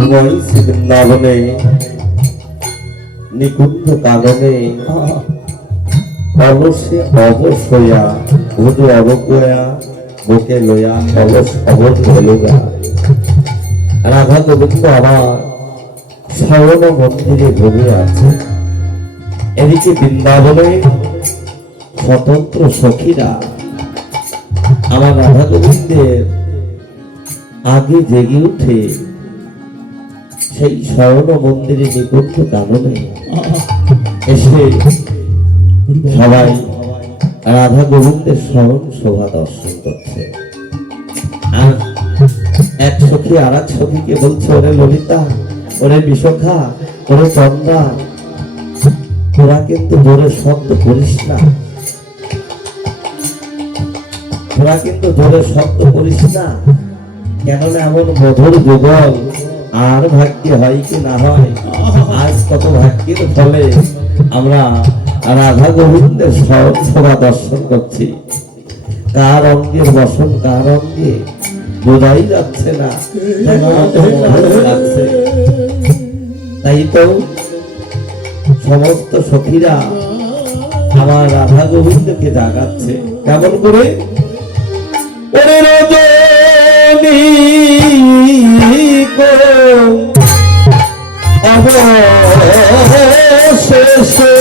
মধুময় বৃন্দাবনে নিকুঞ্জ কাননে অলসে অবশ হইয়া ভুজু অবজ্ঞয়া বুকে লইয়া অলস অবশ হইলুগা। রাধা গোবিন্দ আমার শয়ন মন্দিরে ভূমি আছে। এদিকে বৃন্দাবনে স্বতন্ত্র সখীরা আমার রাধা গোবিন্দের আগে জেগে উঠে সেই স্বর্ণ মন্দিরে নিকুঞ্জ কাননে এসে সবাই রাধা গোবিন্দের স্মরণ শোভা দর্শন করছে। আর এক সখী আর এক সখীকে বলছে, ওরে ললিতা, ওরে বিশাখা, ওরে চন্দা, তোরা কিন্তু জোরে শব্দ করিস না, তোরা কিন্তু জোরে শব্দ করিস না, কেননা এমন মধুর যুগল আর ভাগ্যে হয় কি না হয়। আজ কত ভাগ্যের ফলে আমরা রাধা গোবিন্দের স্মরণ শোভা দর্শন করছি। কার অঙ্গের বসন কার অঙ্গে বোঝাই যাচ্ছে না, লাগছে। তাই তো সমস্ত সখীরা আমার রাধা গোবিন্দকে জাগাচ্ছে। কেমন করে? ওরে রজনী অবশেষে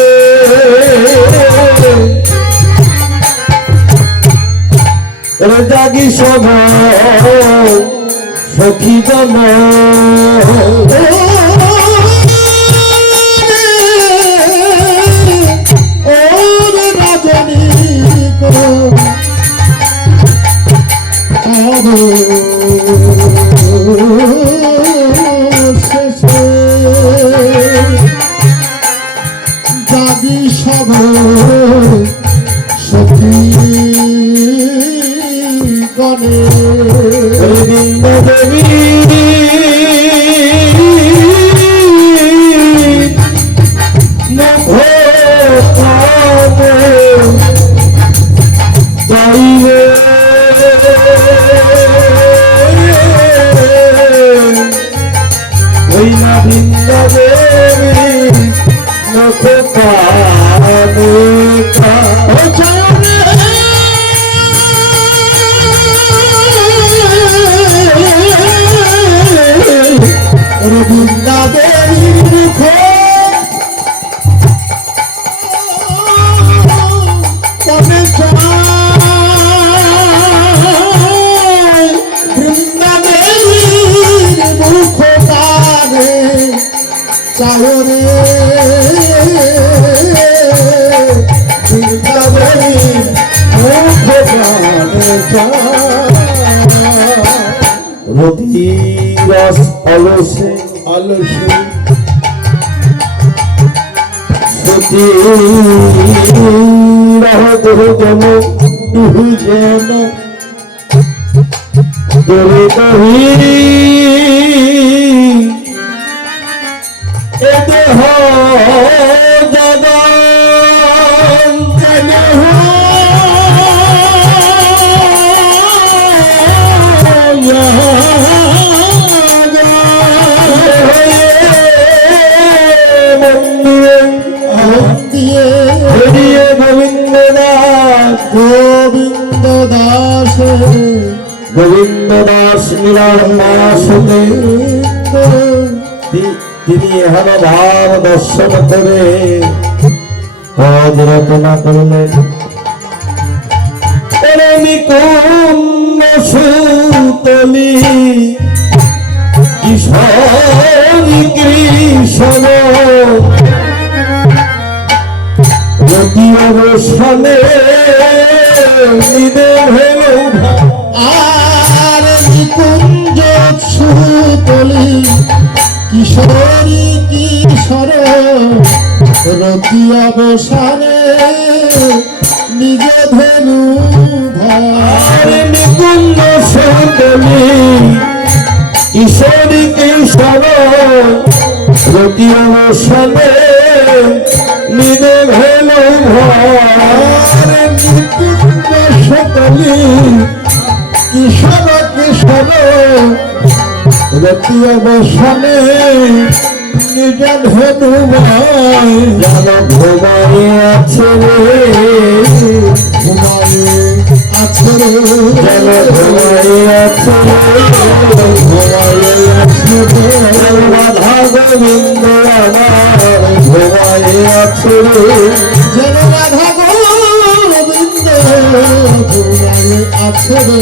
ওরে জাগি সবাই সখী জন, জাগি সবাই সখী গণে রস অলসে অলসে সতী জন দুজন দরে কহি এ দেহ জগৎ গোবিন্দ দাস মিলন মাস তিনি এহেন ভাব দর্শন করে পদ রচনা করলেন। নিকুঞ্জ সুতলি কিশোরী কৃষ্ণ রতি অবসানে আর নিকুঞ্জ সুতলি কিশোরী কিশোর রতি অবসানে নিজ ধনু ধরে। নিকুঞ্জ সুতলি কিশোরী কিশোর রতি অবসানে নিজ ধনু নিকুঞ্জ সুতলি কিশোর কিশোর রতি অবসানে নিজ ধনুবাই যেন ঘুমাই আছে রে, ঘুমায়ে আছে রে, যেন ঘুমাই আছে রে, ঘুমায়ে আছে রে, যেন রাধা গোবিন্দ আমার ঘুমাই আছে রে, যেন রাধা গোবিন্দ ঘুমায়ে আছে রে,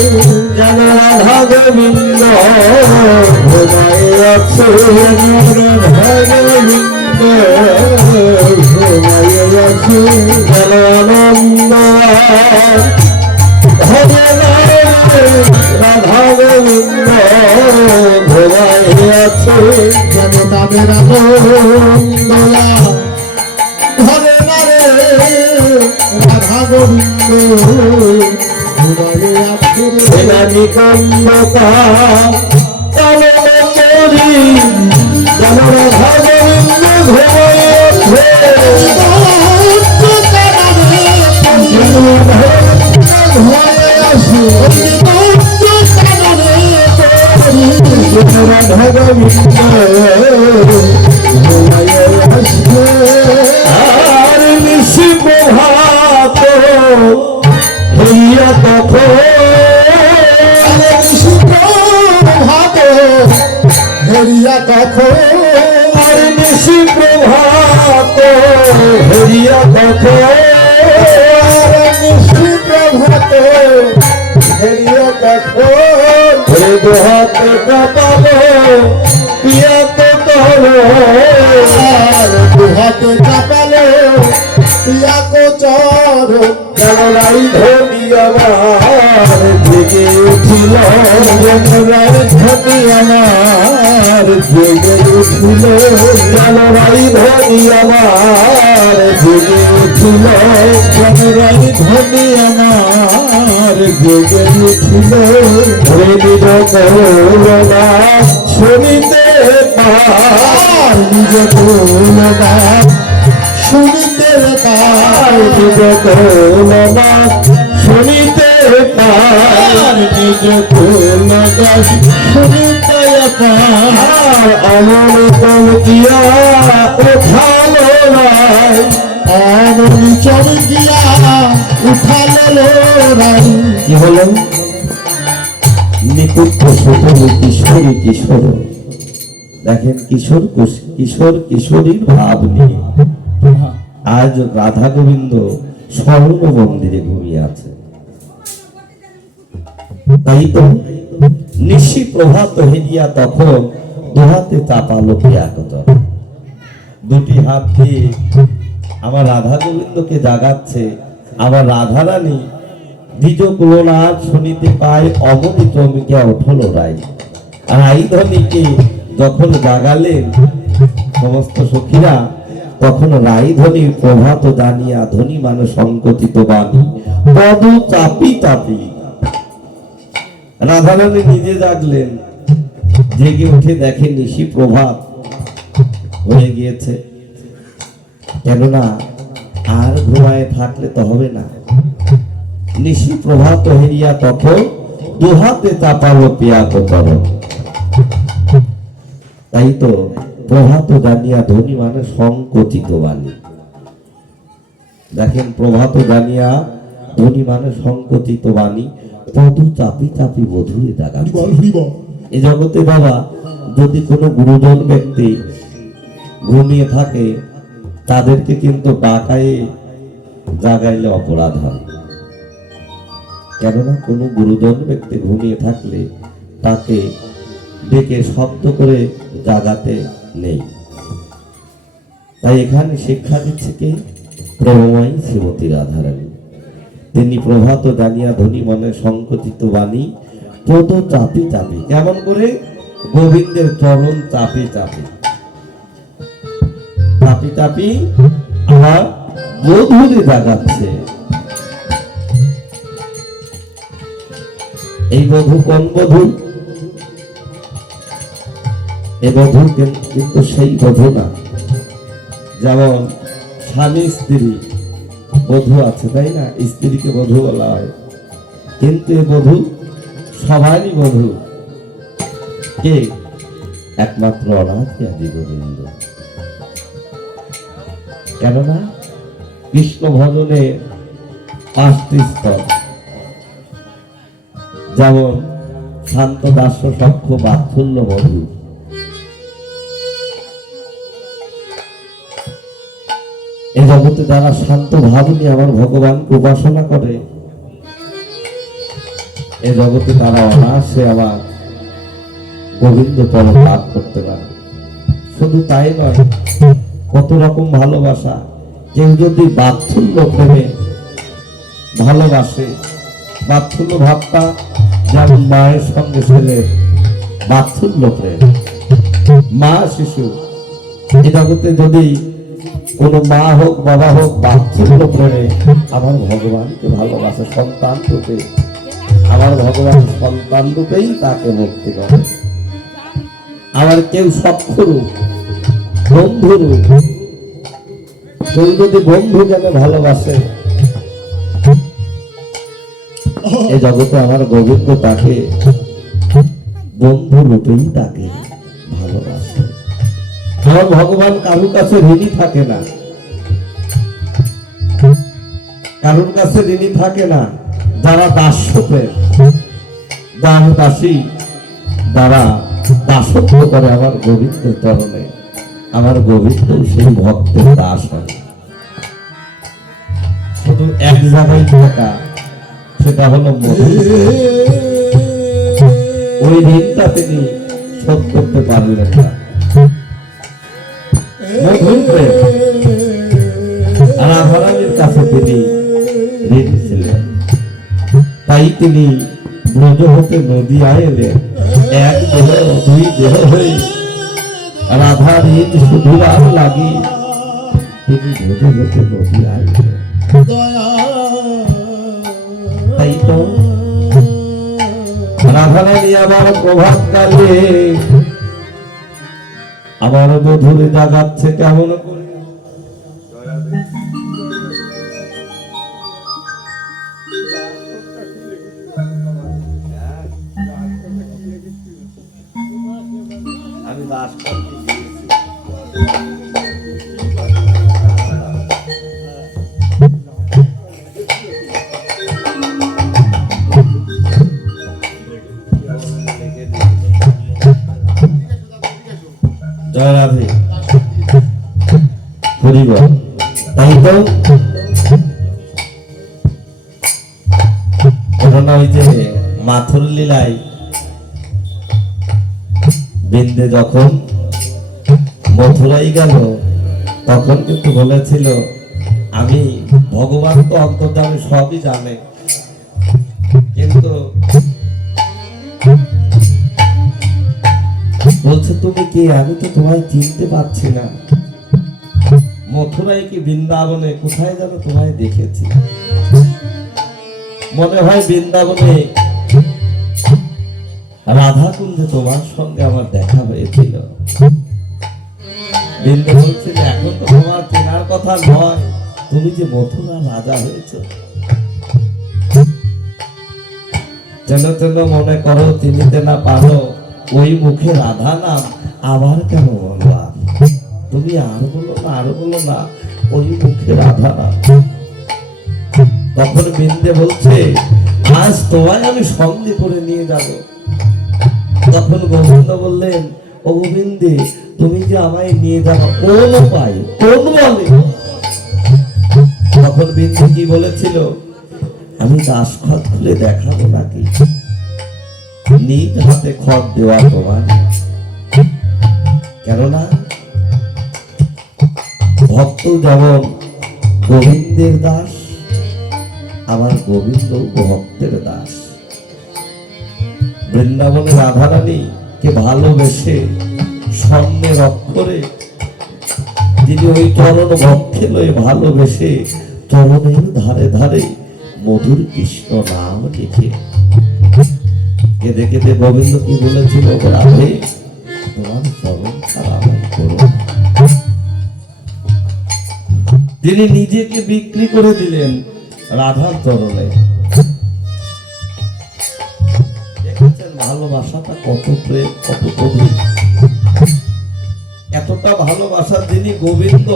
যেন রাধা গোবিন্দ ঘুমাই আছে রে, রাধা গোবিন্দ ঘুমায়ে আছে, যেন আনন্দ হরে রাধা গোবিন্দ ঘুমাই আছে, যেন তাদের আনন্দলা ধরে মারে রাধা গোবিন্দ ঘুমায়ে আছে রে, এনানি কন্যকা কালো মরি, যেন রাধা গোবিন্দ ঘুমাই আছে, রাধা গোবিন্দ ঘুমায়ে আছে, আর নিশি প্রভাত হইয়া তখন, ভাত হেরিয়া তখন, আর নিশি প্রভাত হইয়া তখন, প্রভাত হেরিয়া তখন, হে দোহাতে কাপালো পিয়াতে তহলো, আর দুহাতে চাপালো পিয়া কোচর, যেন রাই ধনি আমার জেগে উঠিল, যেন রায় ধনী আমার জেগে উঠিল, যেন রাই ধনি আমার জেগে উঠিল, যেন রায় ধনী আমার জেগে উঠিল, ধরে নিজ করুণা শুনিতে পায়, আর নিজ করুণা শুনিতে পায়, নিজ করুণা শুনিতে পায়, আর নিজ করুণা শুনিতে পায়, আর অমন কমকিয়া উঠালো নাই, আমনি চমকিয়া উঠালো রাই, কি হলো নিকুঞ্জ সুতলি কিশোরী কিশোর, দেখেন কিশোর কিশোর কিশোরীর ভাব নিয়ে আজ রাধা গোবিন্দ স্বর্ণ মন্দিরে ঘুমিয়ে আছে। তাই তো নিশি প্রভাত হেরিয়া তখন দুহাতে চাপালো পিয়াকতর, দুটি হাত দিয়ে আমার রাধা গোবিন্দকে জাগাচ্ছে, আমার রাধা রানী দ্বিজ কুলনাথ শুনিতে পায়, অমনি চমকিয়া উঠল রাই, আর আই ধনীকে যখন জাগালেন সমস্ত সখীরা, তখন রাই ধনী প্রভাত জানিয়া ধনী মানুষ সংকোচিত বাণী পদ চাপি চাপি, রাধারানী নিজে জাগলেন, জেগে উঠে দেখে নিশি প্রভাত হয়ে গিয়েছে, কেননা আর ঘুমায় থাকলে তো হবে না। নিশি প্রভাত হেরিয়া তখন দুহাতে চাপালো পিয়াকতর, তাই তো প্রভাত জানিয়া ধনী মানে সংকোচিত বাণী, দেখেন প্রভাত জানিয়া ধনী মানে সংকোচিত বাণী পদ চাপি চাপি বধূরে জাগা। এই জগতে বাবা যদি কোনো গুরুজন ব্যক্তি ঘুমিয়ে থাকে, তাদেরকে কিন্তু ডাকায়ে জাগাইলে অপরাধ হয়, কেননা কোনো গুরুজন ব্যক্তি ঘুমিয়ে থাকলে তাকে ডেকে শব্দ করে জাগাতে নেই। তাই এখানে শিক্ষা দিচ্ছে কি প্রেমময়ী শ্রীমতী রাধারানী, তিনি প্রভাত জানিয়া ধনী মনে সংকোচিত বাণী পদ চাপি চাপি, কেমন করে গোবিন্দের চরণ চাপি চাপি চাপি চাপি আমার বধূরে জাগাচ্ছে। এই বধূ কোন বধূ? এ বধূ কিন্তু সেই বধূ না, যেমন স্বামী স্ত্রী বধূ আছে তাই না, স্ত্রীকে বধূ বলা হয়, কিন্তু এ বধূ সবারই বধূ কে? একমাত্র অনাথই আদি গোবিন্দ। কেননা কৃষ্ণ ভজনে 5টি স্তর, যেমন শান্ত, দাস্য, সখ্য, বাৎসল্য, মধু। এই জগতে যারা শান্ত ভাব নিয়ে আমার ভগবানকে উপাসনা করে, এই জগতে তারা অনায়াসে আমার গোবিন্দ চরণ লাভ করতে পারে। শুধু তাই নয়, কত রকম ভালোবাসা। কেউ যদি বাৎসল্য প্রেমে ভালোবাসে, বাৎসল্য ভাবটা যেমন মায়ের সঙ্গে ছেলের বাৎসল্য প্রেম, মা শিশু, এই জগতে যদি কোনো মা হোক বাবা হোক বাৎসল্য প্রেমে আমার ভগবানকে ভালোবাসে, সন্তান রূপে আমার ভগবান সন্তান রূপেই তাকে মুক্তি করে। আবার কেউ সখ্যরূপ, বন্ধুরূপ, কেউ যদি বন্ধু যেন ভালোবাসে, এই জগতে আমার গোবিন্দ তাকে বন্ধু রূপেই তাকে ভালোবাসে। আমার ভগবান কারোর কাছে ঋণী থাকে না, কারোর কাছে ঋণী থাকে না। যারা দাসত্বে দাস দাসী, যারা দাসত্ব করে আমার গোবিন্দের চরণে, আমার গোবিন্দ সেই ভক্তের দাস হয়। শুধু এক জায়গায় থাকা, সেটা হলো মধু। ওই ঋণটা তিনি শোধ করতে পারলেন না। মধুর প্রেম রাধারানীর কাছে তিনি ঋণ ছিলেন, তাই তিনি ব্রজ হতে নদিয়ায় এলেন। এক দেহ দুই দেহ হয়ে রাধা ঋণ শুধুবার লাগি তিনি ব্রজ হতে নদিয়ায় এলেন। তাই তো রাধারানী আবার প্রভাত কালে আমার মধুরে জাগাচ্ছে কেমন করে। আমি দাস জয় রাধে হরিব। তাই তো ঘটনা ওই যে মাথুর লীলায় বিন্দে যখন মথুরাই গেল, তখন কিন্তু বলেছিল আমি ভগবান তো অন্তর্যামী, সবই জানে, কিন্তু বলছে তুমি কে, আমি তো তোমায় চিনতে পারছি না। মথুরায় কি বৃন্দাবনে কোথায় যেন তোমায় দেখেছি, মনে হয় বৃন্দাবনে রাধা কুঞ্জে তোমার সঙ্গে আমার দেখা হয়েছিল। বৃন্দে বলছিল এখন তো তোমার চেনার কথা নয়, তুমি যে মথুরা রাজা হয়েছ। যেন যেন মনে করো চিনিতে না পারো, ওই মুখে রাধা নাম আবার কেন বলবা? তুমি আর বলো না, আর বলো না, ওই মুখে রাধা নাম। তখন বৃন্দে বলছে আজ তোমায় আমি সঙ্গে করে নিয়ে যাব। তখন গোবিন্দ বললেন ও গোবিন্দে, তুমি যে আমায় নিয়ে যাবো কোন উপায়, কোন বলে? তখন বৃন্দে কি বলেছিল, আমি দাস খত খুলে দেখাবো নাকি? নিজ হাতে খত দেওয়া তোমার। কেননা ভক্ত যেমন গোবিন্দের দাস, আমার গোবিন্দ ভক্তের দাস। বৃন্দাবনে রাধারানী কে ভালোবেসে স্বর্ণের অক্ষরে তিনি ওই চরণ বক্ষে লয়ে ভালোবেসে চরণের ধারে ধারে মধুর কৃষ্ণ নাম লিখে কেঁদে কেঁদে গোবিন্দ কি বলেছিল, রাধে তোমার চরণ ছাড়া করো। তিনি নিজেকে বিক্রি করে দিলেন রাধার চরণে। দেখেছেন ভালোবাসাটা কত প্রেম, কত গভীর। এতটা ভালোবাসার যিনি গোবিন্দ,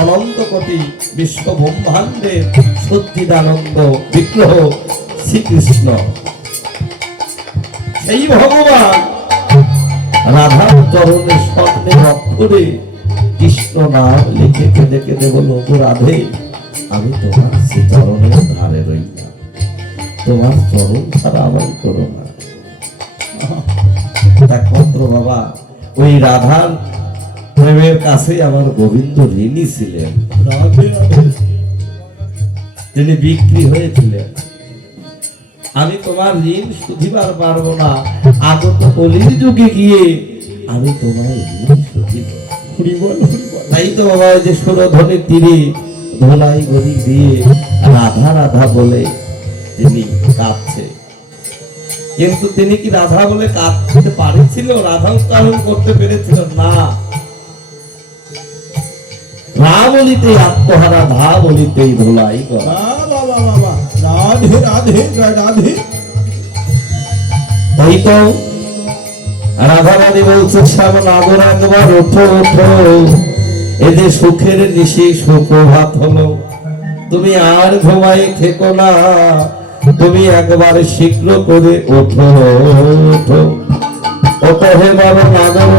অনন্ত কোটি বিশ্ব ব্রহ্মাণ্ডের সচ্চিদানন্দ বিগ্রহ শ্রীকৃষ্ণ, সেই ভগবান রাধার চরণে স্বর্ণের অক্ষরে কৃষ্ণ নাম লিখে কেঁদে কেঁদে বলল, গো রাধে, আমি তোমার সে চরণের ধারে রইলাম, তোমার চরণ ছাড়া আমার করো না। একমাত্র বাবা ওই রাধার প্রেমের কাছে আমার গোবিন্দ ঋণী ছিলেন, তিনি বিক্রি হয়েছিলেন। আমি তোমার ঋণ শুধিবার পারবো না, আগত কলির যুগে গিয়ে আমি তোমার ঋণ শুধিব। তাই তো বাবা ওই যে সুরধনের তীরে ধোলাই গড়ি দিয়ে রাধা রাধা বলে তিনি কাঁদছে, কিন্তু তিনি কি রাধা বলে কাঁদতে পারেছিল? রাধা উচ্চারণ করতে পেরেছিল না। রা বলিতেই আত্মহারা, ধা বলিতেই ধোলাই গড়া। রাধে রাধে রাধে। তাই তো রাধা রানী বলছে, শ্যাম নাগর একবার ওঠো ওঠো, এদের সুখের নিশি সুপ্রভাত হলো, তুমি আর ঘুমাই থেকো না, তুমি একবার শীঘ্র করে ওঠো ওঠো ওঠো হে বাবা নাগর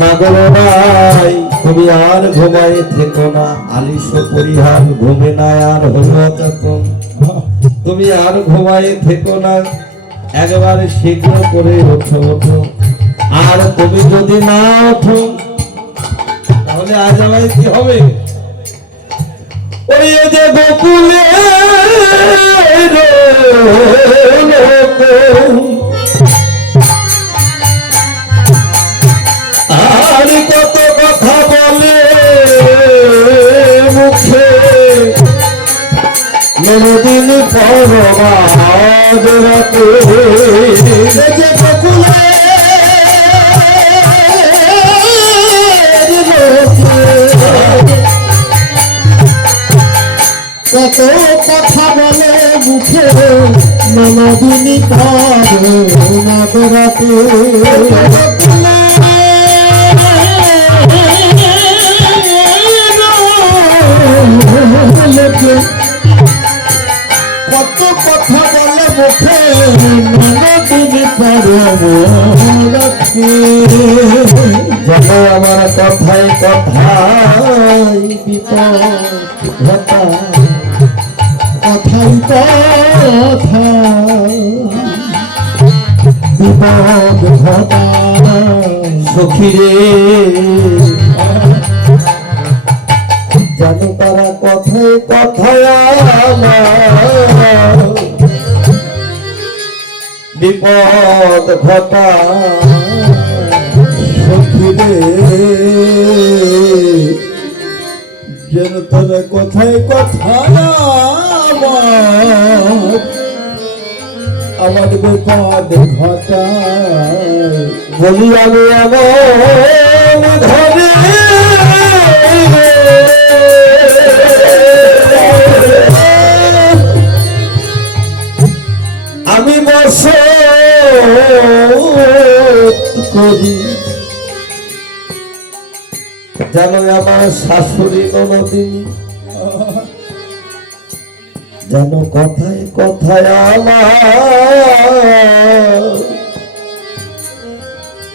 নাগর রাই, তুমি আর ঘুমাই থেকো না, আলিশ পরিহার ঘুমে না আর হলো চেতন, তুমি আর ঘুমাই থেকো না, একবার শীঘ্র করে ওঠো ওঠো। আর তুমি যদি না ওঠো তাহলে আজ আমায় কি হবে? ওই যে গোকুলে আর কত কথা বলে মুখে, নদিন পরমাদরাতে যে গোকুলে কত কথা বলে মুখে, নদিনী পরে নাগরাতে কত কথা বলে মুখে, নদিনী পরে যেন আমার কথায় কথায় বিপদ ঘটা, কথাই কথা বিপদ ঘটা। সখীরে যেন তারা কথায় কথায় আমার বিপদ ঘটা। সখীরে যেন তারা কথায় কথায় আমার বিপদ ঘটায়। বলি আমি এমন ধরে আমি বসত করি, যেন আমার শাশুড়ি ননদিনী, যেন কথায় কথায়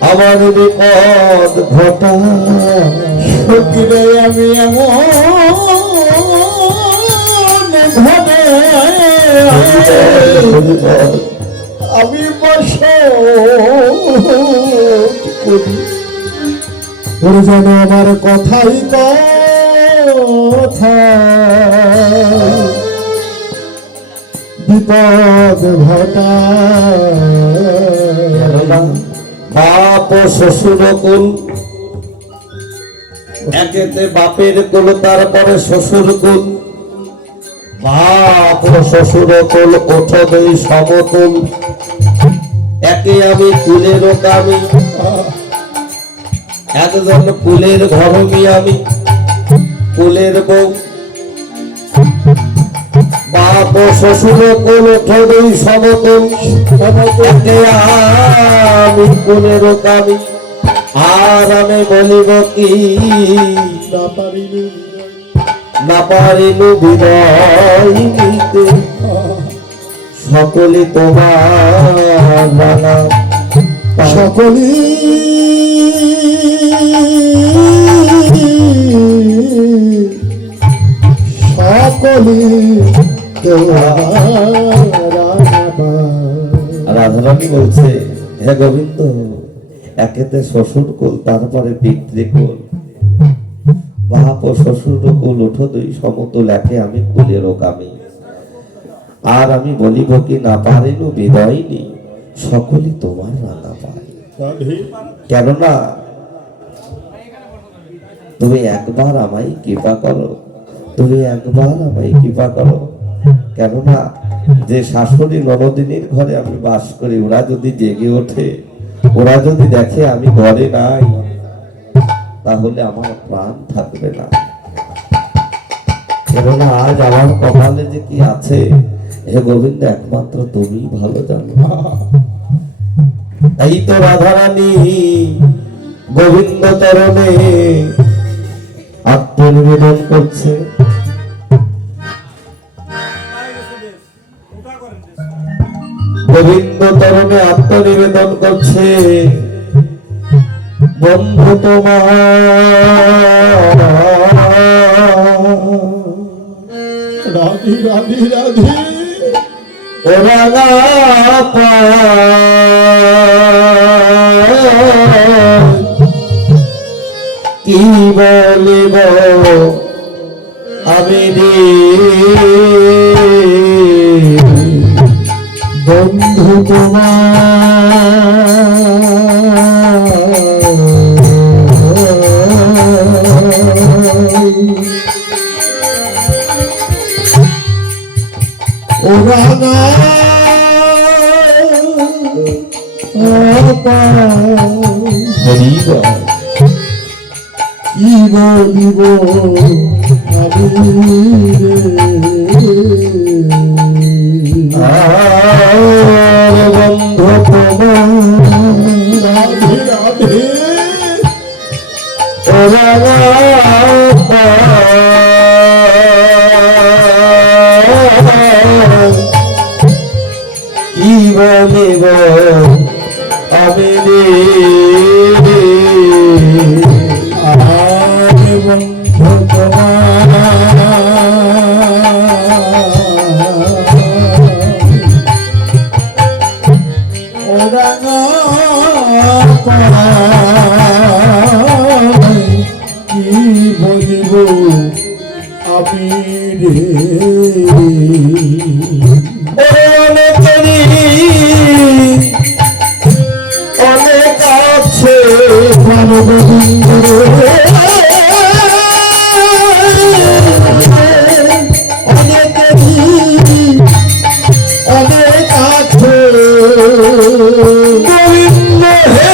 আমার বিপদ ঘটা। সখীরে আমি এমন ঘটে আমি বসত করি, ওরে যেন আমার কথাই কথা বিপদ ঘটা। বাপ শ্বশুর কুল, একেতে বাপের কুল, তারপরে শ্বশুর কুল, বাপ শ্বশুর কুল ওঠো দুই সমতুল, একে আমি কুলের কামি, একজন কুলের ঘরমি, আমি কুলের বউ। বাপ শ্বশুর কুল ওঠো দুই সমতুল, একে আমি কুলের কামি, আর আমি বলিব কি না পারিনি না পারিল বিদায় নিতে সকলে তোমার রাঙা পায়ে। সকলি সকলি রাধারানী বলছে, হে গোবিন্দ, একেতে শ্বশুর কোল, তারপরে পিতৃকুল, বাপ ও শ্বশুর কুল উঠো দুই সমতুল, একে আমি কুলের কামি। আর আমি বলিব কি না পারিল বিদায়নি সকলে তোমার রাঙা পায়। কেননা তুমি একবার আমায় কৃপা করো, তুমি একবার আমায় কৃপা করো। কেননা যে শাশুড়ি ননদিনীর ঘরে আমি বাস করি, ওরা যদি জেগে ওঠে, ওরা যদি দেখে আমি ঘরে নাই, তাহলে আমার প্রাণ থাকবে না। কেননা আজ আমার কপালে যে কি আছে, হে গোবিন্দ, একমাত্র তুমি ভালো জানো। তাই তো রাধারানী গোবিন্দ চরণে আত্মনিবেদন করছে। গোবিন্দ চরণে আত্মনিবেদন করছে, বন্ধু তোমার রাধি রাধি রাধি রাঙা কি বলিব আমি রে বন্ধু কি বলিব বন্ধু তোমার রাধে রাধে কি বলিব আমি রে বন্ধু কি বলিব আমি রে অনেক আছে অনেক আছে গোবিন্দ হে অনেক আছে গোবিন্দ হে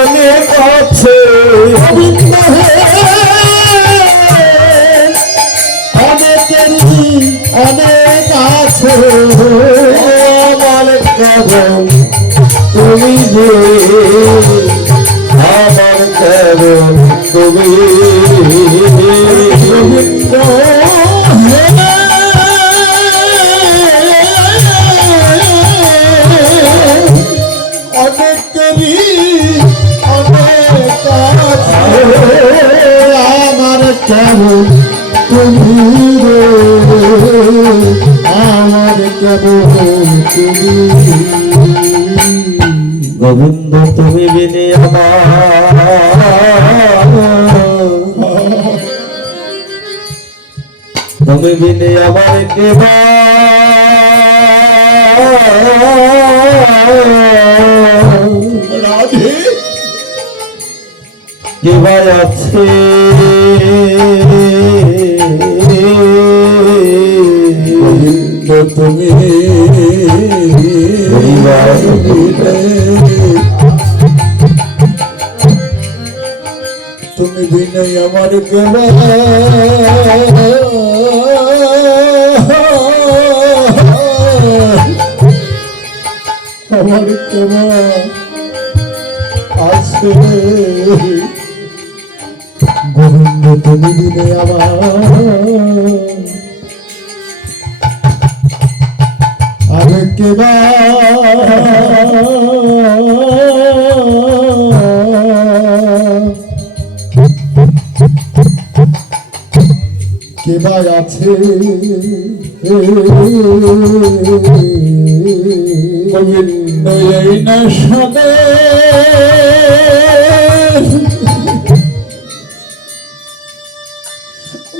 অনেক আছে আমার কারণ তুমি যে আমার কারণ তুমি গোবিন্দ অনেকেরই অনেক আছে আমার কেমন তুমি রে আমার কেমন তুমি গোবিন্দ তুমি বিনে তুমি বিনে আমার কেবা রাধে কেবা আছে গোবিন্দ তুমি তুমি বিনয় আমার কেবা আমার কেমন আছে গোবিন্দ তুমি দিলে আমি কেবা কেবা আছে গোবিন্দ এই না সাদে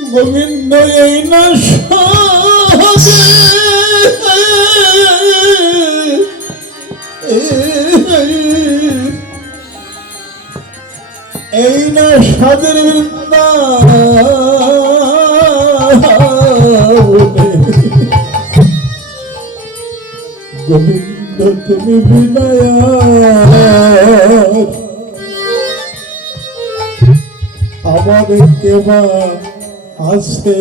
গোবিন্দ এই না সাদে এই না সাদের বৃন্দা গোবিন্দ তুমি বিনয়া আমার কেবা আছে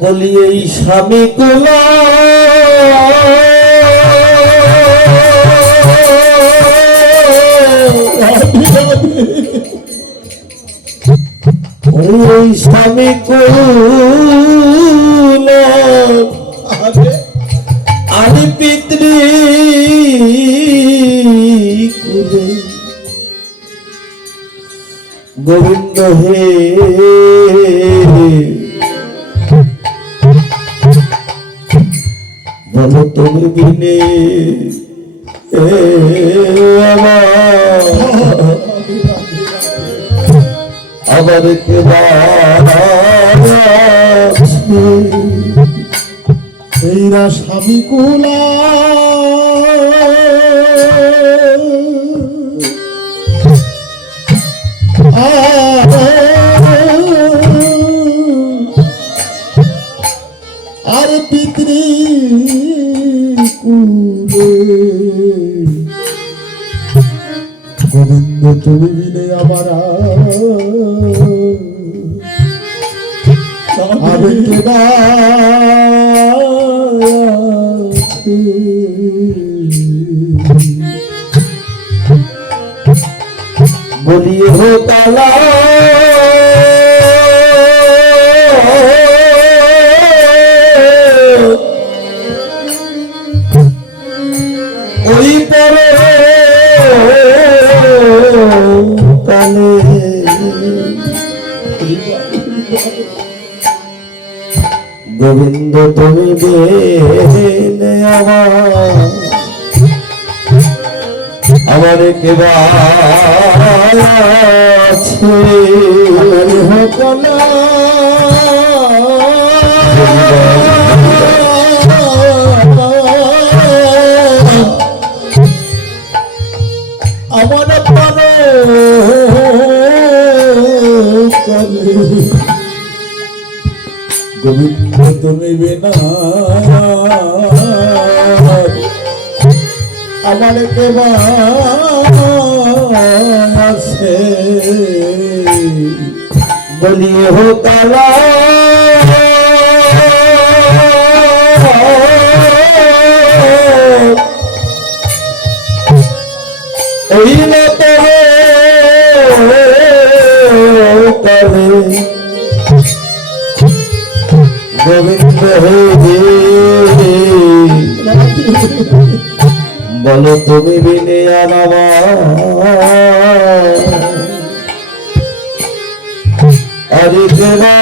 বলি এই স্বামী কোলা ওই স্বামী কোলা আরে পিতৃ কুলে গোবিন্দ হে বলো তুমি বিনে আবার কেবা এইরা স্বামী কুলা আর পিতৃ কুলে গোবিন্দ তুমি বিনে আমার আমি কেবা বলিয়ে হো তালা ওই পরে কালে গোবিন্দ তুমি বেলে আমার কেবা আছে হকলা আমার পারে গোবিন্দ তুমি বিনা আমার কেবা আছে বলিয়ে হো তালা ওই না তবে তবে গোবিন্দ হে বলো তুমি বিনে আরে কেবা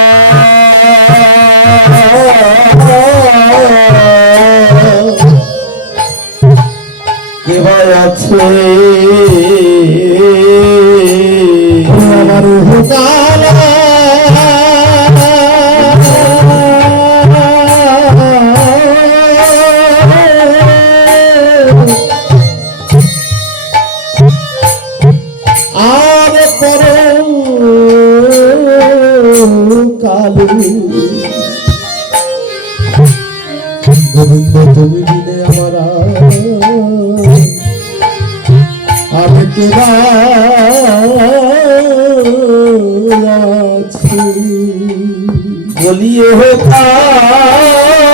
কেবা আছে আমার হোকালা আর পরে কালে গোবিন্দ তুমি দিলে আমার আমি কেবা আছি বলিয়ে হো তালা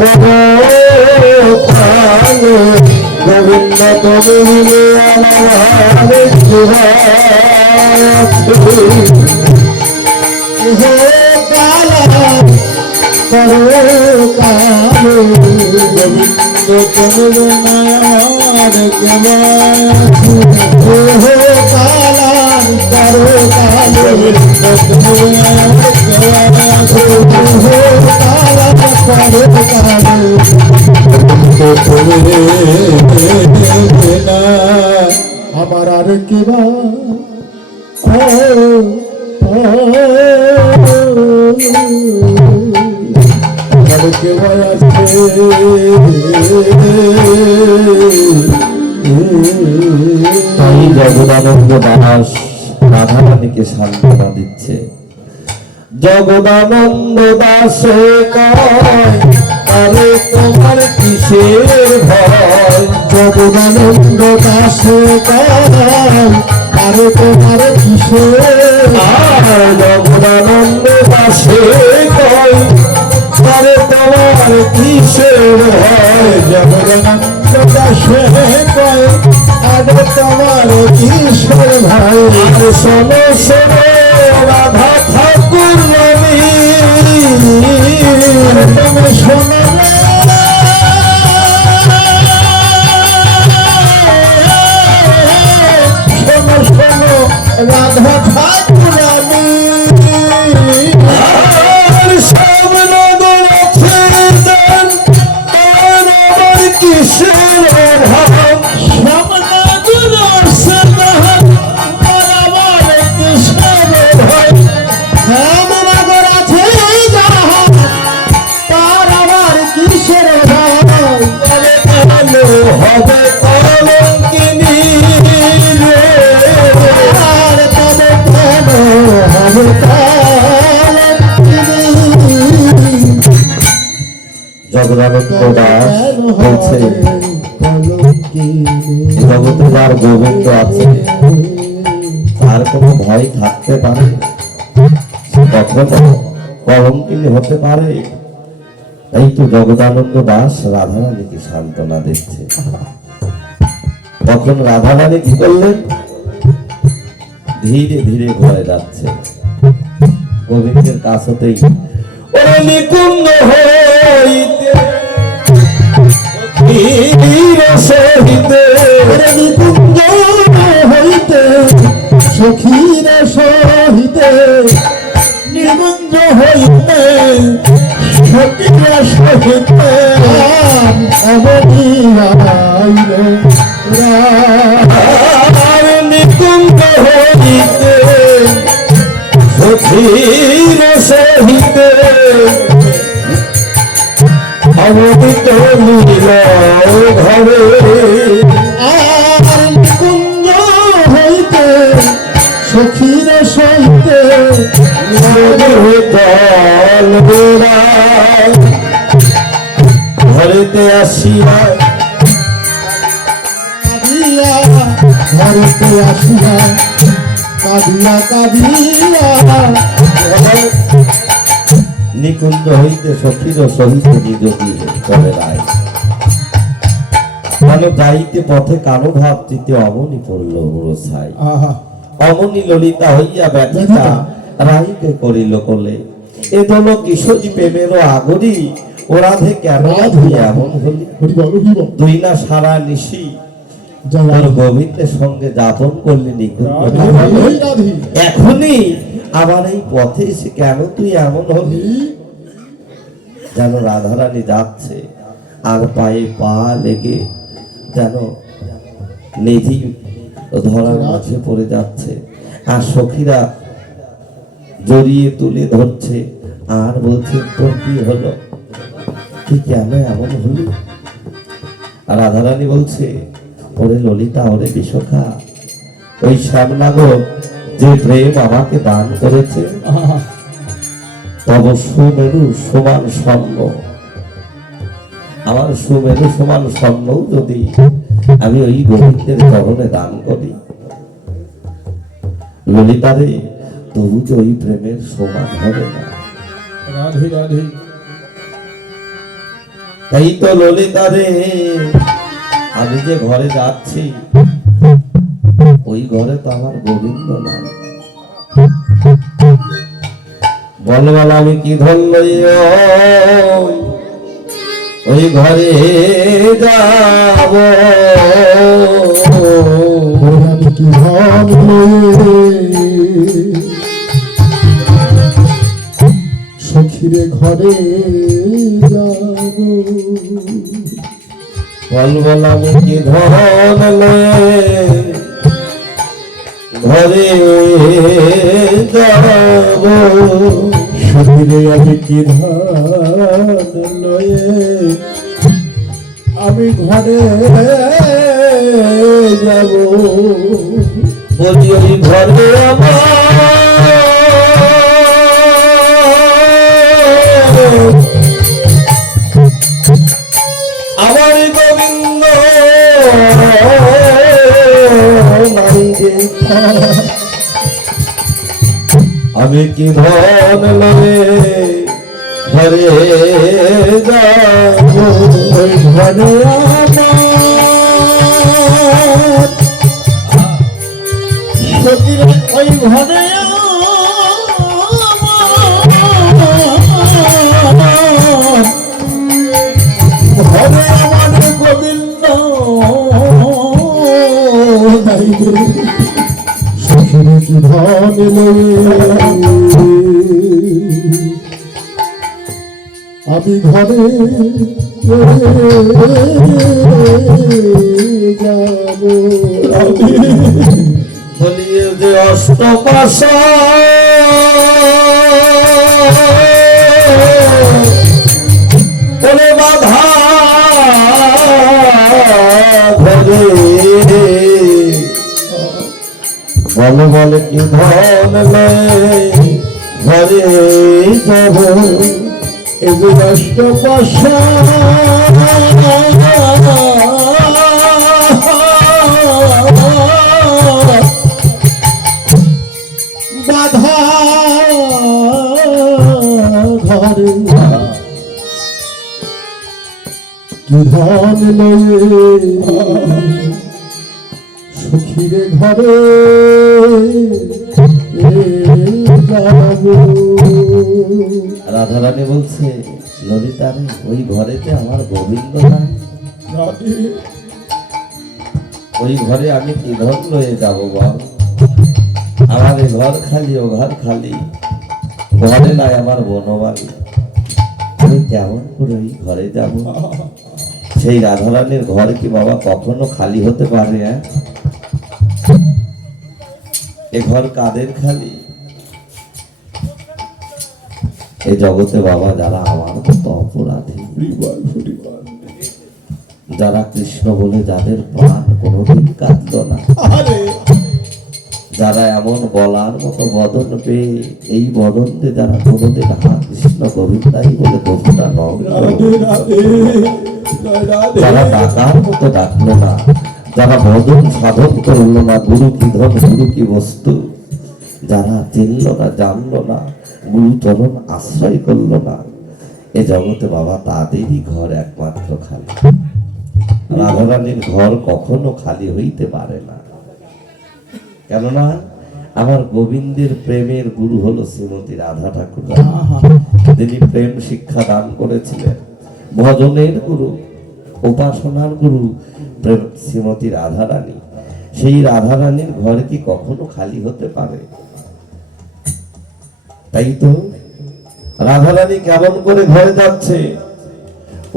পরকালে গোবিন্দ তুমি দিলে আমার হে কালা পরকালে গোবিন্দ তুমি আমার হে কালা পরকালে গোবিন্দ তুমি আমার আর কিবা আর কেবা আছে তাই জগদানন্দ দাস রাধারানীকে সান্ত্বনা দিচ্ছে। জগদানন্দ দাসে কয় আরে তোমার কিসের ভয়, জগদানন্দ দাসে কয় আরে তোমার কিসের, জগদানন্দ দাসে কয় আরে তোমার কিসের ভয়, জগদানন্দ দাসে কয় আরে তোমার কিসের ভাই। আর শোনো শোনো রাধা ঠাকুর রানী, তুমি শোনো শোনো শোনো রাধা ঠাকুরানী, আর সব নগর আছে দেন তার আমার কিসের অভাব, শ্যামনগর সেনাহার আমার কিসের ভয়, শ্যামনগর আছে যাহার তার আমার কিসের ভয়, তবে কেন হবে কলঙ্কিনী রে, আর তবে কেন হবে কলঙ্কিনী, জগদানন্দ দাস কেন বলছে হবে কলঙ্কিনী, জগতে যার গোবিন্দ আছে তার কোনো ভয় থাকতে পারে, কখনো কলঙ্কিনী হতে পারে। এই তো জগদানন্দ দাস রাধারানীকে সান্ত্বনা দিচ্ছে। তখন রাধারানী কি করলেন, ধীরে ধীরে ঘরে যাচ্ছে। গোবিন্দের কাছ হতেই ওরে নিকুঞ্জ হইতে ধীর সহিতে নিকুঞ্জ হইতে সখীর সহিতে, নিকুঞ্জ হইতে সখীর সহিতে অবনীয়াইল আর নিকুঞ্জ হইতে সখীর সহিতে অমৃত নীল ঘরে, আর নিকুঞ্জ হইতে সখীর সহিতে জল বেড়ায় ঘরেতে আসিয়া কাঁদিয়া ঘরেতে আসিয়া কাঁদিয়া কাঁদিয়া নিকুঞ্জ হইতে সখীর সহিত নিজ দিয়ে চলে রায়, কেন গাইতে পথে কানো ভাব চিতে অমনি পড়ল বুড়ো ছাই, আহা অমনি ললিতা হইয়া ব্যথিতা রাইকে করিল কোলে, এ দল কিশোরী প্রেমেরও আগরি ও রাধে কেন তুই এমন হলি, হরি বল হরি বল তুই না সারা নিশি জয় তোর গোবিন্দের সঙ্গে যাপন করলি নিকুঞ্জ রাধে রাধে এখনই আমার এই পথে এসে কেন তুই এমন হলি, যেন রাধারানী যাচ্ছে আর পায়ে পা লেগে যেন নিধি ধরার মাঝে পড়ে যাচ্ছে, আর সখীরা জড়িয়ে তুলে ধরছে আর বলছে তোর কি হলো, তুই কেন এমন হলি। আর রাধারানী বলছে ওরে ললিতা ওরে বিশাখা, ওই শ্যামনগর যে প্রেম আমাকে দান করেছে তব সুমেরু সমান স্বর্ণ, আমার সুমেরু সমান স্বর্ণ যদি আমি ওই গোবিন্দের চরণে দান করি, ললিতারে তবু যে ওই প্রেমের সমান হবে না। রাধে রাধে তাই তো ললিতা রে, আমি যে ঘরে যাচ্ছি ওই ঘরে তো আমার গোবিন্দ নাই। বল বল আমি কি ধন্য ওই ঘরে যাব, আমি কি ভাবলে সখীরে ঘরে যাব। বল বল আমি কি ধন লয়ে ঘরে যাব, সখীরে আমি কি ধান লয়ে আমি ঘরে যাব। বলি ওই ঘরে আমার গোবিন্দ নাই রে, আমি কি ধন লয়ে ঘরে যাব, ওই ঘরে আমার সখীরে ওই ঘরে ঘরে আমার গোবিন্দ নাই রে। সখীরে কি ধন আমি ঘরে যাব। বলিয়ে যে অষ্টপাশা ওরে বাধা ধরে, বলে বলে কি ধন লয়ে ঘরে যাব, এই যে অষ্টপাশা বাধা ঘরে কি ধন লয়ে সখীরে ঘরে যাব। রাধারানী বলছে ললিতা রে, ওই ঘরেতে আমার গোবিন্দ নাই, ওই ঘরে আমি কি ধন লয়ে যাব বল, আমার এই ঘর খালি, ও ঘর খালি, ঘরে নাই আমার বনবাড়ি, আমি কেমন করে ওই ঘরে যাব? সেই রাধারানীর ঘর কি বাবা কখনো খালি হতে পারে? এ ঘর কাদের খালি? এই জগতে বাবা যারা আমার মতো অপরাধী, যারা কৃষ্ণ বলে যাদের প্রাণ কোনোদিন কাঁদল না, যারা এমন বলার মতো বদন পেয়ে এই বদন দিয়ে যারা কোনোদিন হা কৃষ্ণ গোবিন্দাই বলে দোষটা নয়, যারা ডাকার মতো ডাকলো না, যারা ভজন সাধন করলো না, গুরু কি ধন গুরু কি বস্তু, যারা চিনল না জানলো না, গুরু চরণ আশ্রয় করলো না, এ জগতে বাবা তাদেরই ঘর একমাত্র খালি। রাধারানীর ঘর কখনো খালি হইতে পারে না, কেননা আমার গোবিন্দের প্রেমের গুরু হলো শ্রীমতী রাধা ঠাকুর। তিনি প্রেম শিক্ষা দান করেছিলেন, ভজনের গুরু, উপাসনার গুরু প্রেম শ্রীমতী রাধারানী। সেই রাধারানীর ঘর কি কখনো খালি হতে পারে? তাই তো রাধারানী কেমন করে ঘরে যাচ্ছে,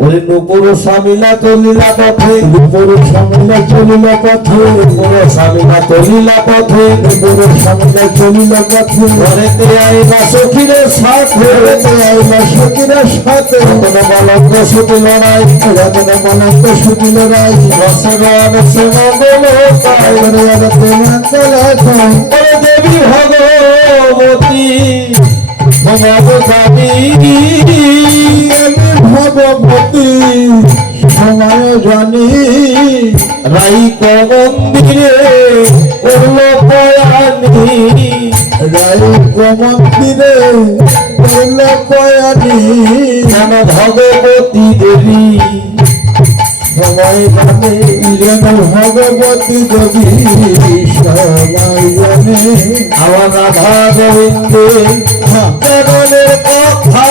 ওরে নুপুর স্বামীলা চলিলা পথে, নুপুর স্বামীলা চলিলা পথে, নুপুর স্বামীলা চলিলা পথে, নুপুর স্বামীলা চলিলা পথে, ঘরেতে আইবা সখীরে সাথে, ঘরেতে আইবা সখীরের সাথে, রতন বালক সুতি লড়াই, রতন বালক সুতি লড়াই, রসগান সে মঙ্গল পায়, রতে মঙ্গল পায়। ওরে দেবী ভগবতী ভগবতী ভগবতী সময় জানি রাইক মন্দিরে করল পয়ানি, রায় মন্দিরে হইল কয়ানি যেন ভগবতী দেবী সবাই জানে যেন ভগবতী দেবী সবাই জানে আমার রাধা গোবিন্দে জগনের কথা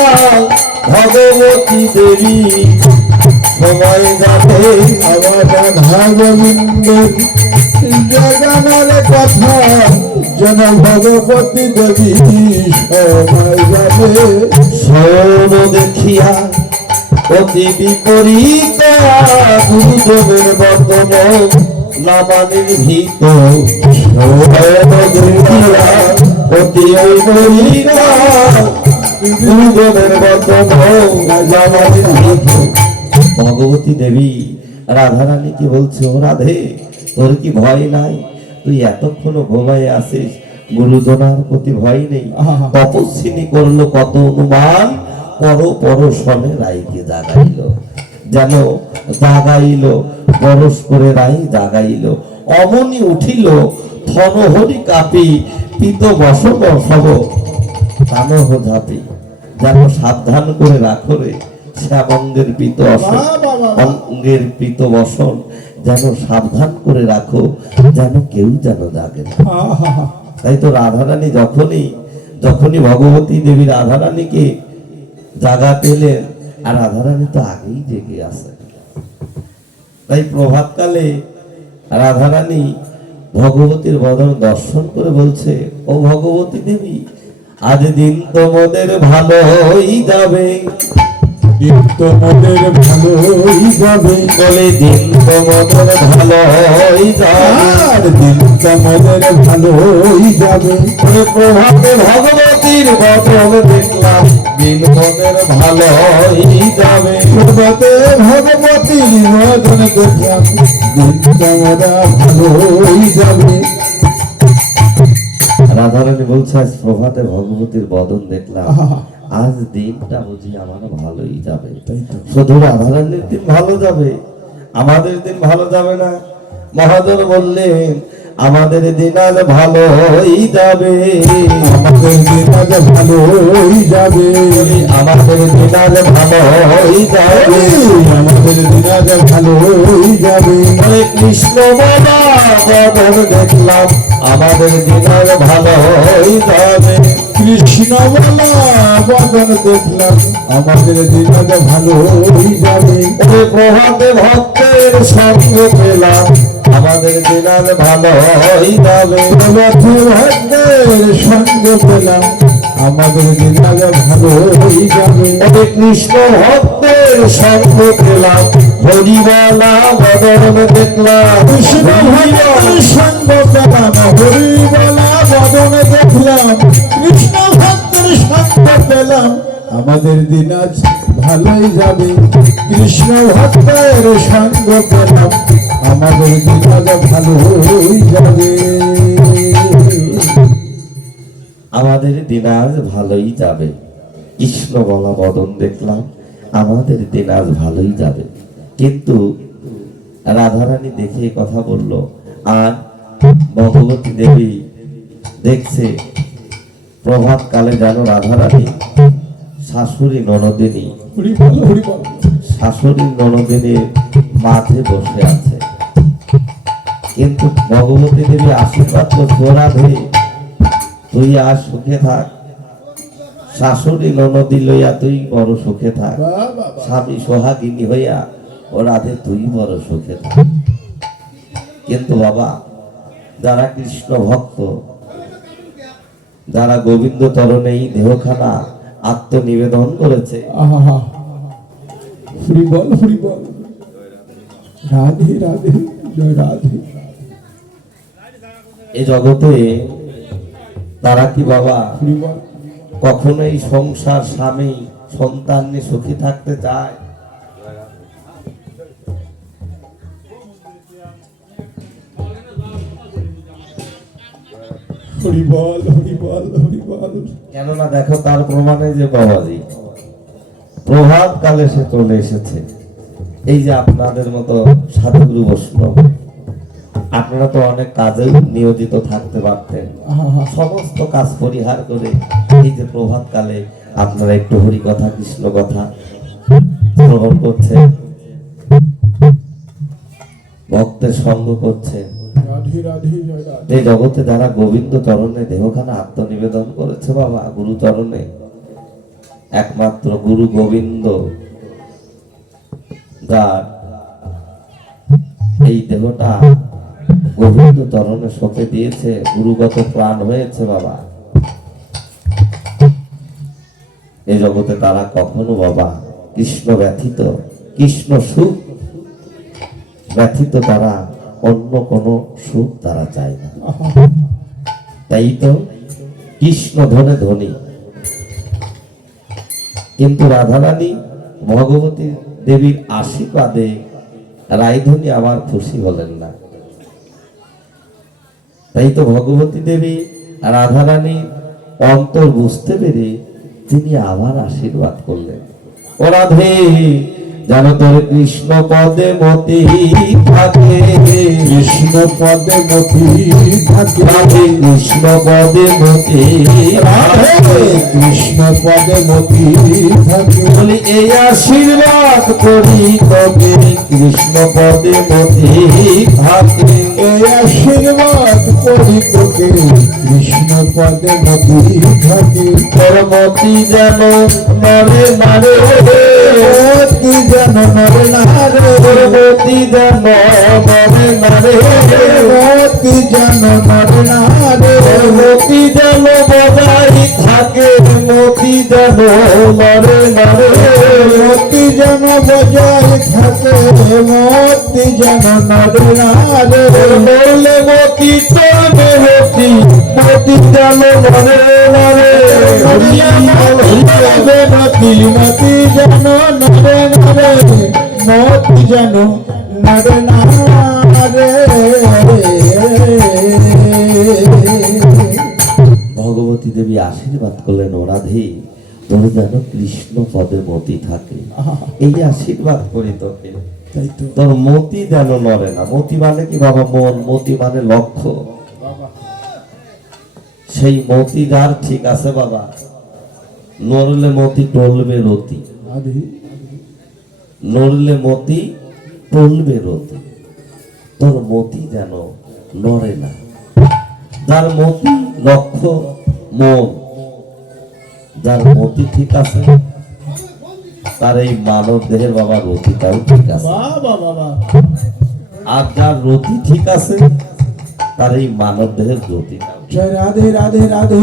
ভগবতী দেবী সবাই জানে আমার রাধা গোবিন্দের জগনের কথা যেন ভগবতী দেবী সবাই জানে শোন দেখিয়া অতি বিপরীত গুরুদেবের বদন নামানির ভীত দেখিয়া অতি বিপরীত গুরুদেবের বদন নামানির ভীত। ভগবতী দেবী রাধারানীকে বলছে, ও রাধে, তোর কি ভয় নাই? তুই এতক্ষণ ঘুমায় আসিস, গুরুজনার প্রতি ভয় নেই? তপস্বিনী করলো কত অনুমান, পরশনে রাইকে জাগাইল, যেন জাগাইল পরশ করে রাই জাগাইল। অমনি উঠিল থনহরি কাপি পিত বসব সব তানহ ঝাপি, যেন সাবধান করে রাখো রে শ্যামঙ্গের পিত অঙ্গের পিত বসন, যেন সাবধান করে রাখো, যেন কেউ যেন জাগে না। তাই তো রাধারানী যখনই ভগবতী দেবী রাধারানীকে জাগা পেলেন, আর রাধারানী তো আগেই জেগে আছে। তাই প্রভাতকালে রাধারানী ভগবতীর বদন দর্শন করে বলছে, ও ভগবতী দেবী, আজ দিন তোমাদের ভালোই যাবে, দিন তোমাদের ভালোই যাবে, বলে দিন তোমাদের ভালোই যাবে, আর দিন তোমাদের ভালোই যাবে। প্রভাতে ভগবতীর বদন দেখলাম, দিন তোমাদের ভালোই যাবে। প্রভাতে ভগবতীর বদন দেখলাম, দিন তোমরা ভালোই যাবে। রাধারানী বলছে, আজ প্রভাতে ভগবতীর বদন দেখলাম, আজ দিনটা বুঝি আমার ভালোই যাবে। শুধু রাধারানীর দিন ভালো যাবে, আমাদের দিন ভালো যাবে না। মহাজন বললেন, আমাদের দিন আজ ভালোই যাবে, আমাদের দিন আজ ভালোই যাবে, আমাদের দিন আজ ভালোই যাবে, আমাদের দিন আজ ভালোই যাবে। হরে কৃষ্ণ বলা বদন দেখলাম, আমাদের দিন আজ ভালোই যাবে। কৃষ্ণ বলা বদন দেখলাম, আমাদের দিন আজ ভালোই যাবে। ওরে প্রভাতে ভক্তের সঙ্গ পেলাম, আমাদের দিন আজ ভালোই যাবে। প্রভাতে ভক্তের সঙ্গ পেলাম, আমাদের দিন আজ ভালোই যাবে। ওরে কৃষ্ণ ভক্তের সঙ্গ পেলাম, হরিবলা বদন দেখলাম, কৃষ্ণ ভক্তের সঙ্গ পেলাম, হরি বলা বদন দেখলাম, কৃষ্ণ ভক্তের সঙ্গ পেলাম, আমাদের দিন আজ ভালোই যাবে। কৃষ্ণ ভক্তের সঙ্গ পেলাম, আমাদের দিন আজ ভালোই যাবে। আমাদের দিন আজ ভালোই যাবে। কৃষ্ণ বলা বদন দেখলাম, আমাদের দিন আজ ভালোই যাবে। কিন্তু রাধারানী দেখে কথা বলল, আর ভগবতী দেবী দেখছে প্রভাত কালে যেন রাধারানী শাশুড়ি ননদিনী, হরি বল, হরি বল। শাশুড়ি ননদিনীর মাঝে বসে আছে। কিন্তু ভগবতী দেবী আশীর্বাদ করছে, রাধে তুই আর সুখে থাক, শাশুড়ি ননদি লইয়া তুই বড় সুখে থাক, বাহ, বাহ, বাহ। স্বামী সোহাগিনী হইয়া ও রাধে তুই বড় সুখে থাক। কিন্তু বাবা, যারা কৃষ্ণ ভক্ত, যারা গোবিন্দ চরণে এই দেহখানা আত্মনিবেদন করেছে, আহা, হরি বল, হরি বল। রাধে রাধে, জয় রাধে। এই জগতে তারা কি বাবা হরি বল। কখনোই সংসার, স্বামী, সন্তান নিয়ে সুখী থাকতে চায়? হরি বল, হরি বল, হরি বল। কেননা দেখো, তার প্রমাণে যে বাবাজি প্রভাত কালে সে চলে এসেছে। এই যে আপনাদের মতো সাধুগুরু বৈষ্ণব, আপনারা তো অনেক কাজে নিয়োজিত থাকতে পারতেন, আহা, সমস্ত কাজ পরিহার করে এই যে প্রভাত কালে আপনারা একটু হরি কথা কৃষ্ণ কথা শ্রবণ করছেন, ভক্তের সঙ্গ করছেন। রাধে রাধে জয় রাধে। এই জগতে যারা গোবিন্দ চরণে দেহখানা আত্মনিবেদন করেছে বাবা, গুরু চরণে, একমাত্র গুরু গোবিন্দ যার এই দেহটা গোবিন্দ চরণে সঁপে দিয়েছে, গুরুগত প্রাণ হয়েছে বাবা, এই জগতে তারা কখনো বাবা কৃষ্ণ ব্যথিত, কৃষ্ণ সুখ ব্যথিত তারা অন্য কোনো সুখ তারা চায় না। তাই তো কৃষ্ণ ধনে ধনী, কিন্তু রাধারানী ভগবতী দেবীর আশীর্বাদে রায়ধনী আবার খুশি হলেন না। তাই তো ভগবতী দেবী রাধারানী অন্তর বুঝতে পেরে তিনি আবার আশীর্বাদ করলেন, ও রাধে যেন তোর কৃষ্ণ পদে মতি থাকে, কৃষ্ণ পদে মতি থাকে, রাধে কৃষ্ণ পদে মতি রাধে কৃষ্ণ পদে মতি থাকে। বলি এই আশীর্বাদ করি তবে কৃষ্ণ পদে মতি থাকে, এই আশীর্বাদ করি তোকে কৃষ্ণ পদে মতি থাকে। তোর মতি যেন নরে নারে, মতি যেন নরে নারে, তোর মতি যেন নরে নারে, মতি যেন নরে নারে, মতি যেন বজাই থাকে, মতি যেন নরে নারে, মতি যেন বজায় থাকে, মতি যেন নরে নারে। বলে মতি চলবে মতি, মতি যেন নরে নারে, মতি মতি যেন নরে নারে, মতি যেন নরে নারে। ভগবতী দেবী আশীর্বাদ করলেন, ও রাধে তোর যেন কৃষ্ণ পদে মতি থাকে, এই আশীর্বাদ করি তোকে, তাই তো তোর মতি যেন নড়ে না। মতি মানে কি বাবা? মন। মতি মানে লক্ষ্য। সেই মতি যার ঠিক আছে বাবা, নড়লে মতি টলবে রতি, রাধে নড়লে মতি টলবে রতি, তোর মতি যেন নড়ে না। যার মতি লক্ষ্য মন, যার মতি ঠিক আছে তার এই মানব দেহের বাবা রতিটাও ঠিক আছে, বাবা বাবা। আর যার রতি ঠিক আছে তার এই মানব দেহের রতিটাও। জয় রাধে রাধে রাধে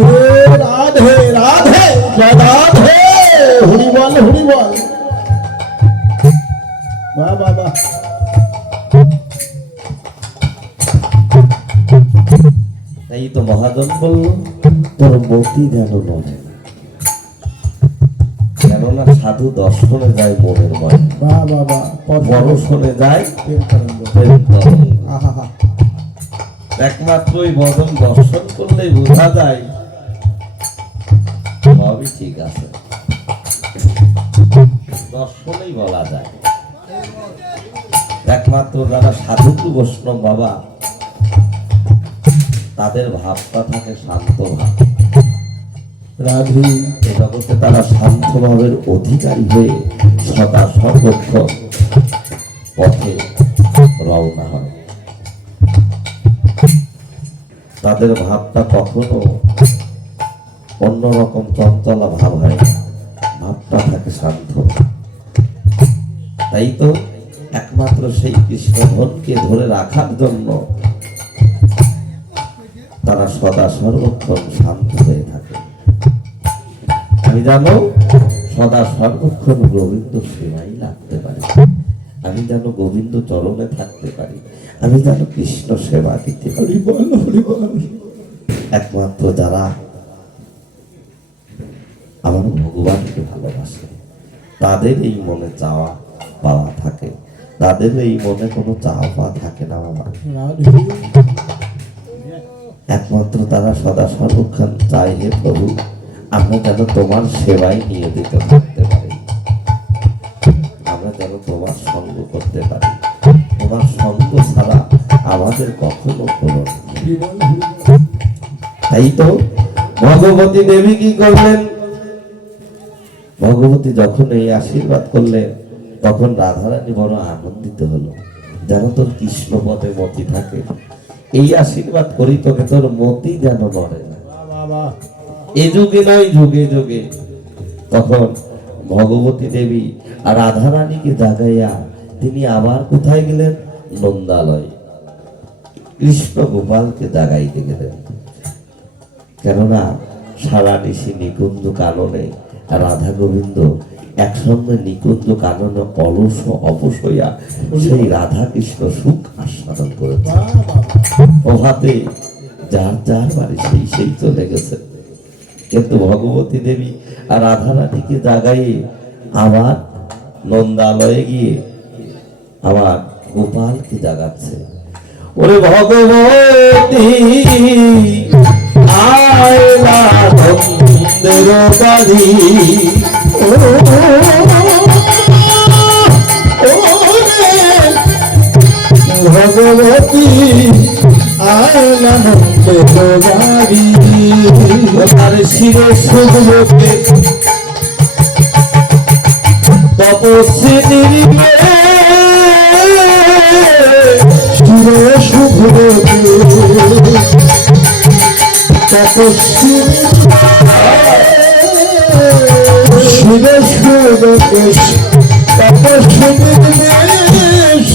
রাধে রাধে জয় রাধে। হরি বল হরি বল। বাহ বাহ বাহ। তাই তো মহাজন বলল তোর মতি যেন নড়ে না, কেননা সাধু দর্শনে যায় মনের ময়, বাহ বাহ বাহ। বড় শোনে যায় প্রেম তরঙ্গ। প্রেম তরঙ্গ। আহা হা। একমাত্র ওই বদন দর্শন করলেই বোঝা যায় সবই ঠিক আছে, দর্শনেই বলা যায়। একমাত্র যারা সাধু বৈষ্ণব বাবা, তাদের ভাবটা থাকে শান্ত ভাব। রাধে এ জগতে তারা শান্ত ভাবের অধিকারী হয়ে সদা সর্বক্ষণ পথে রওনা হয়। তাদের ভাবটা কখনো অন্যরকম চঞ্চলা ভাব হয় না, ভাবটা থাকে শান্ত। তাই তো একমাত্র সেই কৃষ্ণধনকে ধরে রাখার জন্য তারা সদা সর্বক্ষণ শান্ত হয়ে থাকে। আমি জানো সদা সর্বক্ষণ গোবিন্দ সেবাই লাগতে পারি, আমি যেন গোবিন্দ চরণে থাকতে পারি, আমি যেন কৃষ্ণ সেবা দিতে পারি। হরি বল হরি বল। একমাত্র যারা আমার ভগবানকে ভালোবাসে তাদের এই মনে চাওয়া পাওয়া থাকে, তাদের এই মনে কোনো চাওয়া পাওয়া থাকে না বাবা। রাধে একমাত্র তারা সদা সর্বক্ষণ চাই, হে প্রভু আমরা যেন তোমার সেবায় নিয়োজিত থাকতে পারি, আমরা যেন তোমার সঙ্গ করতে পারি, তোমার সঙ্গ ছাড়া আমাদের কখনো কোনো নেই। হরি বল হরি বল। তাই তো ভগবতী দেবী কি করলেন? ভগবতী যখন এই আশীর্বাদ করলেন তখন রাধারানী বড় আনন্দিত হলো, যেন তোর কৃষ্ণ পদে মতি থাকে, এই আশীর্বাদ করি তোকে, তোর মতি যেন নড়ে না, এ যুগে নয় যুগে যুগে। তখন ভগবতী দেবী আর রাধারানীকে জাগাইয়া তিনি আবার কোথায় গেলেন? নন্দালয়। কৃষ্ণ গোপালকে জাগাইতে গেলেন, কেননা সারা নিশি নিকুঞ্জ কাননে রাধা গোবিন্দ একসঙ্গে নিকুঞ্জ কাননে অলস অপস হইয়া সেই রাধা কৃষ্ণ সুখ আস্বাদন করেছে। প্রভাতে যার যার বাড়ি সেই চলে গেছে, কিন্তু ভগবতী দেবী আর রাধারানীকে জাগাইয়ে আবার নন্দালয়ে গিয়ে আবার গোপালকে জাগাচ্ছে। ওরে ভগবতী আয়লা নন্দের বাড়ি, ভগবতী আয়লা নন্দের বাড়ি, তার শিরে শুভকে তপস্বী শিরে শুভকে তপস্বী, শিরে শুভকে তপস্বী বেশ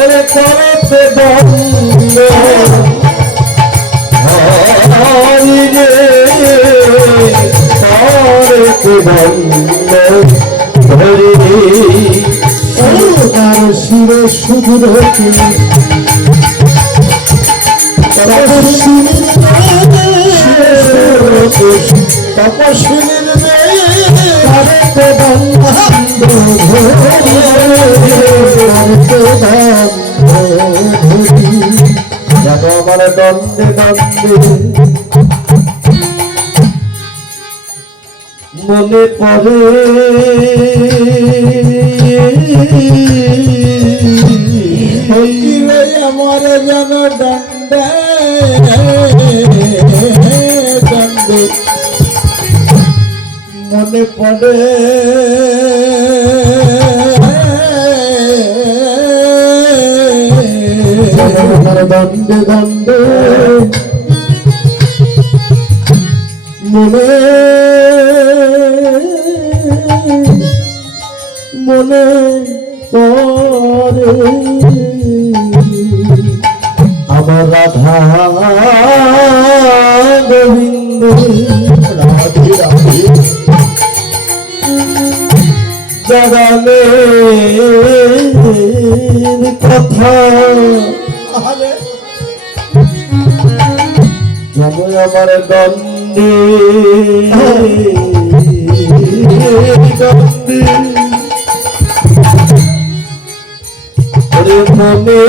ওরে করতে বন্ধ হরি রে, করতে বন্ধ হরি রে। তার শিরে শুভকে তপস্বী তপস্বিনীর করতে বন্ধ যেন আমার দ্বন্দ্বে দ্বন্দ্বে মনে পড়ে আমার যেন দণ্ডে দণ্ডে মনে পড়ে আমার দণ্ডে দণ্ডে মনে মনে পড়ে আমার রাধা গোবিন্দ রাধে রাধে জগানের কথা, যেন আমার দ্বন্দ্বে দ্বন্দ্বে ওরে মনে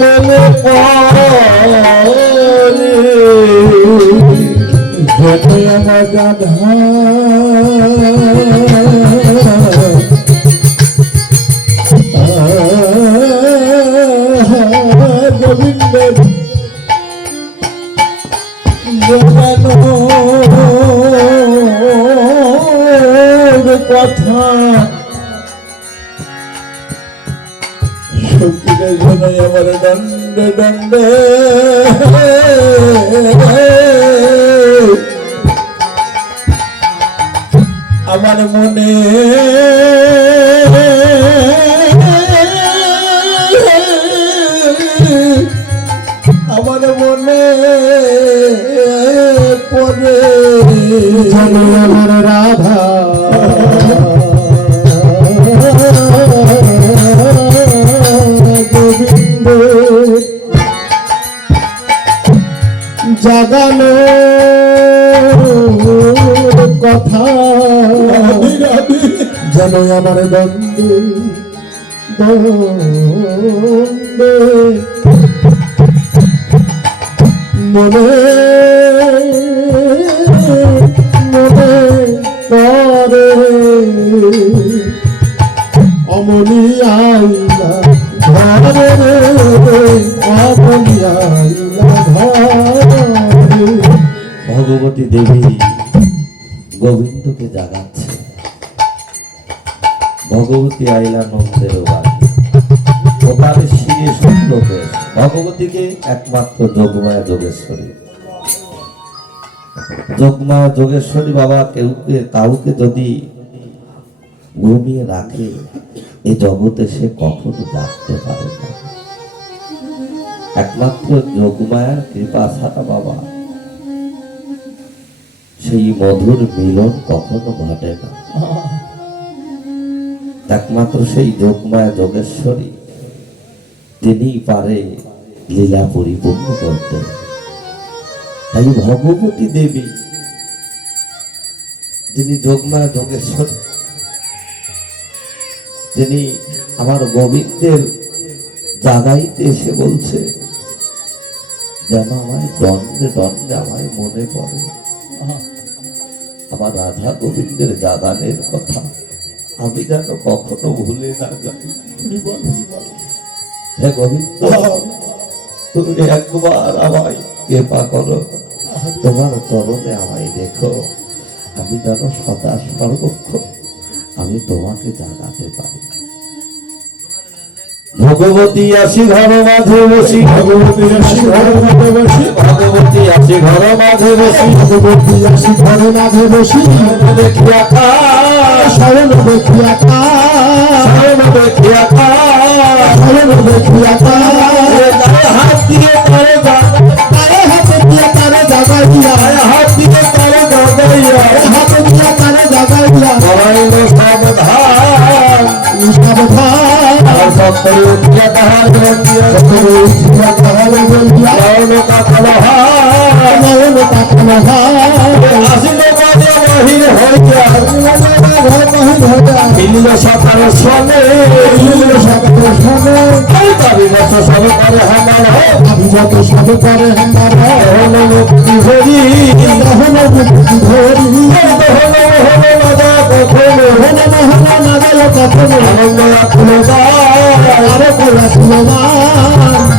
মনে পড়ে আমার রাধা গোবিন্দের কথা সখীদের জন্য আমার দণ্ডে দণ্ডে আমার মনে আমার মনে পড়ে আমার রাধা গোবিন্দ জাগানো কথা যেন আমার দ্বন্দ্বে দ্বন্দ্বে মনে মনে করে অমনি আইলা ঘরে বলিয়া ঘরে। ভগবতী দেবী গোবিন্দকে জাগাচ্ছে। ভগবতী আইলা নন্দের বাড়ি, ওখানে শিরে সুন্দর ভগবতীকে একমাত্র যোগমায়া যোগেশ্বরী। যোগমায়া যোগেশ্বরী বাবা কাউকে যদি ঘুমিয়ে রাখে এই জগতে সে কখনো জাগতে পারে না। একমাত্র যোগমায়ার কৃপা ছাড়া বাবা সেই মধুর মিলন কখনো ঘটে না। একমাত্র সেই যোগমায়া যোগেশ্বরী তিনি পারে লীলা পরিপূর্ণ করতে। তাই ভগবতী দেবী যিনি যোগমায়া যোগেশ্বরী, তিনি আমার গোবিন্দের জাগাইতে এসে বলছে যেন আমায় দণ্ডে দণ্ডে আমায় মনে পড়ে আমার রাধা গোবিন্দের জাগানের কথা, আমি যেন কখনো ভুলে না যাই। হে গোবিন্দ, তুমি একবার আমায় কৃপা করো, তোমার চরণে আমায় দেখো, আমি যেন সদা সর্বক্ষণ আমি তোমাকে জাগাতে পারি। ভগবতী আসি ঘর মাঝে বসি, ভগবতী আসি ঘর মাঝে বসি, ভগবতী আসি ঘর মাঝে বসি, ভগবতী আসি ঘর মাঝে বসি, দেখি আকাশ, শরণ দেখি আকাশ, শরণ দেখি আকাশ, শরণ দেখি আকাশ, গায়ে হাত দিয়ে তারে তারে হাতে দিয়া তারে জাগাইয়া, গায়ে হাত দিয়ে তারে জাগাইয়া, হাতে দিয়া তারে জাগাইয়া, করাইল সাবধান সাবধান সত্তর উঠিয়া তাহার বন্দিয়া, সকলে উঠিয়া তাহারে বলিয়া, নয়ন কাকাল হাত, নয়ন তাকানো হাত, আসিল বাজে বাহির হইয়া, ঘর বাহির হইয়া, মিলিল সকাল সনে, মিলিল সকল শোনে, তারি বছর সব করে হামার আমি যত সব করে আমার হল মুক্তি হরি, হল মুক্তি ধরি, হল রাজা কখনো হল মহল নাগল কখনো আনন্দ রাখলো আরো করে সুলমান